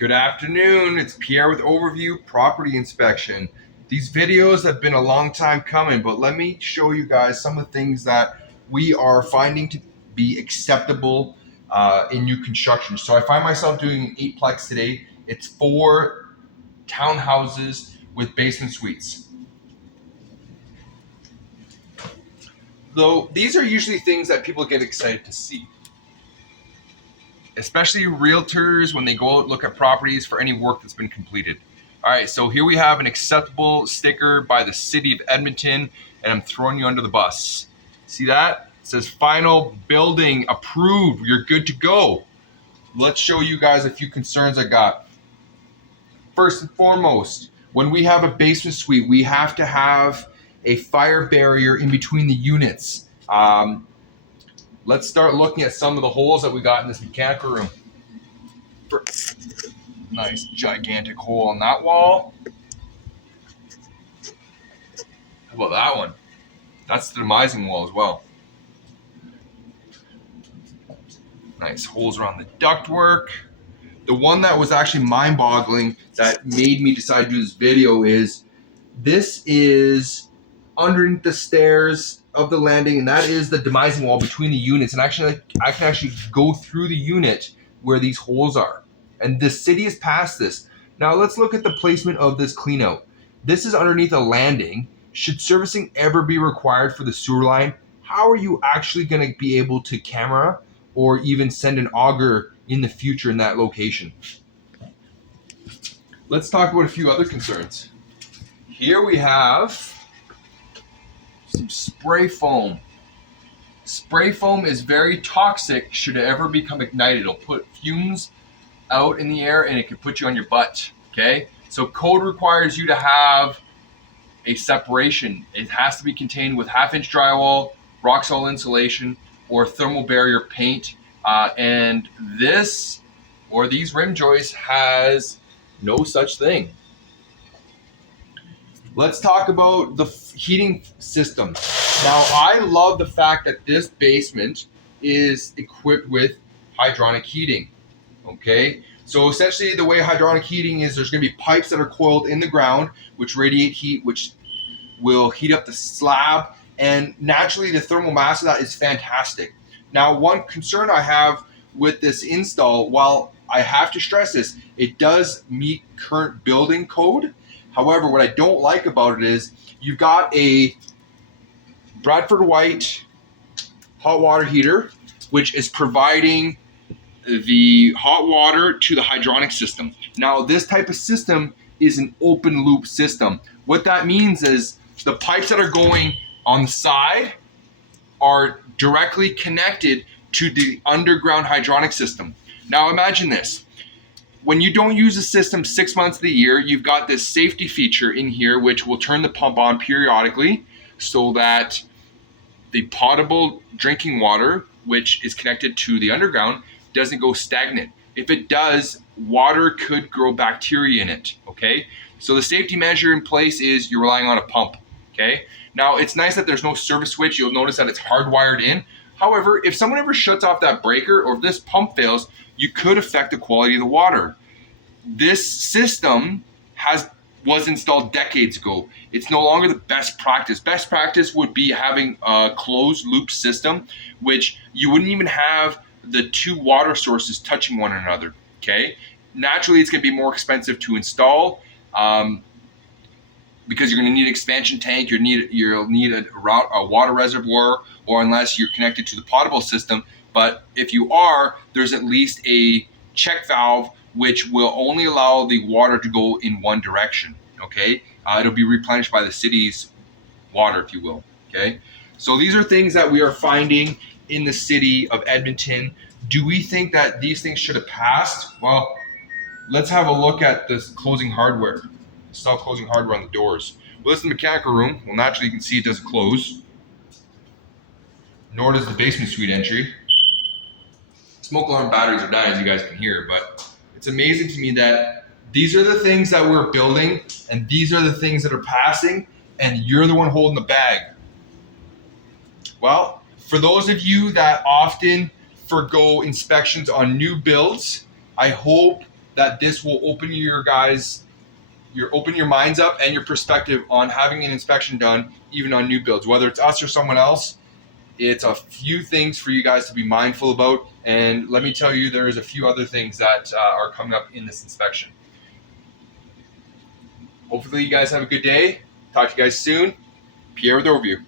Good afternoon, it's Pierre with Overview Property Inspection. These videos have been a long time coming, but let me show you guys some of the things that we are finding to be acceptable in new construction. So I find myself doing an 8-plex today. It's 4 townhouses with basement suites. Though these are usually things that people get excited to see, especially realtors when they go out and look at properties for any work that's been completed. All right, so here we have an acceptable sticker by the city of Edmonton, and I'm throwing you under the bus. See that? It says final building approved. You're good to go. Let's show you guys a few concerns I got. First and foremost, when we have a basement suite, we have to have a fire barrier in between the units. Let's start looking at some of the holes that we got in this mechanical room. Nice gigantic hole on that wall. How about that one? That's the demising wall as well. Nice holes around the ductwork. The one that was actually mind-boggling that made me decide to do this video is this is underneath the stairs of the landing, and that is the demising wall between the units. And actually, I can actually go through the unit where these holes are. And the city has passed this. Now let's look at the placement of this clean out. This is underneath a landing. Should servicing ever be required for the sewer line, how are you actually going to be able to camera or even send an auger in the future in that location? Let's talk about a few other concerns. Here we have some spray foam. Spray foam is very toxic should it ever become ignited. It'll put fumes out in the air and it could put you on your butt, okay? So code requires you to have a separation. It has to be contained with 1/2-inch drywall, rock solid insulation, or thermal barrier paint. And this or these rim joists has no such thing. Let's talk about the heating system. Now, I love the fact that this basement is equipped with hydronic heating, okay? So essentially the way hydronic heating is, there's gonna be pipes that are coiled in the ground, which radiate heat, which will heat up the slab, and naturally the thermal mass of that is fantastic. Now, one concern I have with this install, while I have to stress this, it does meet current building code. However, what I don't like about it is you've got a Bradford White hot water heater, which is providing the hot water to the hydronic system. Now, this type of system is an open loop system. What that means is the pipes that are going on the side are directly connected to the underground hydronic system. Now, imagine this. When you don't use the system 6 months of the year, you've got this safety feature in here which will turn the pump on periodically so that the potable drinking water, which is connected to the underground, doesn't go stagnant. If it does, water could grow bacteria in it, okay? So the safety measure in place is you're relying on a pump, okay? Now, it's nice that there's no service switch. You'll notice that it's hardwired in. However, if someone ever shuts off that breaker or if this pump fails, you could affect the quality of the water. This system was installed decades ago. It's no longer the best practice. Best practice would be having a closed loop system, which you wouldn't even have the 2 water sources touching one another, okay? Naturally, it's gonna be more expensive to install because you're gonna need an expansion tank, you'll need a water reservoir, or unless you're connected to the potable system. But if you are, there's at least a check valve which will only allow the water to go in one direction, okay? It'll be replenished by the city's water, if you will, okay? So these are things that we are finding in the city of Edmonton. Do we think that these things should have passed? Well, let's have a look at this closing hardware. Self-closing hardware on the doors. Well, this is the mechanical room. Well, naturally you can see it doesn't close. Nor does the basement suite entry. Smoke alarm batteries are dying, as you guys can hear, but it's amazing to me that these are the things that we're building and these are the things that are passing, and you're the one holding the bag. Well, for those of you that often forgo inspections on new builds, I hope that this will open your minds up and your perspective on having an inspection done, even on new builds, whether it's us or someone else. It's a few things for you guys to be mindful about. And let me tell you, there's a few other things that are coming up in this inspection. Hopefully you guys have a good day. Talk to you guys soon. Pierre with Overview.